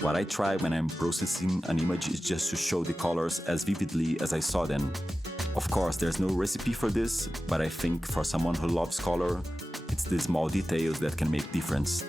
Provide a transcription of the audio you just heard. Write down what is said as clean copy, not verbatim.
What I try when I'm processing an image is just to show the colors as vividly as I saw them. Of course, there's no recipe for this, but I think for someone who loves color, it's the small details that can make difference.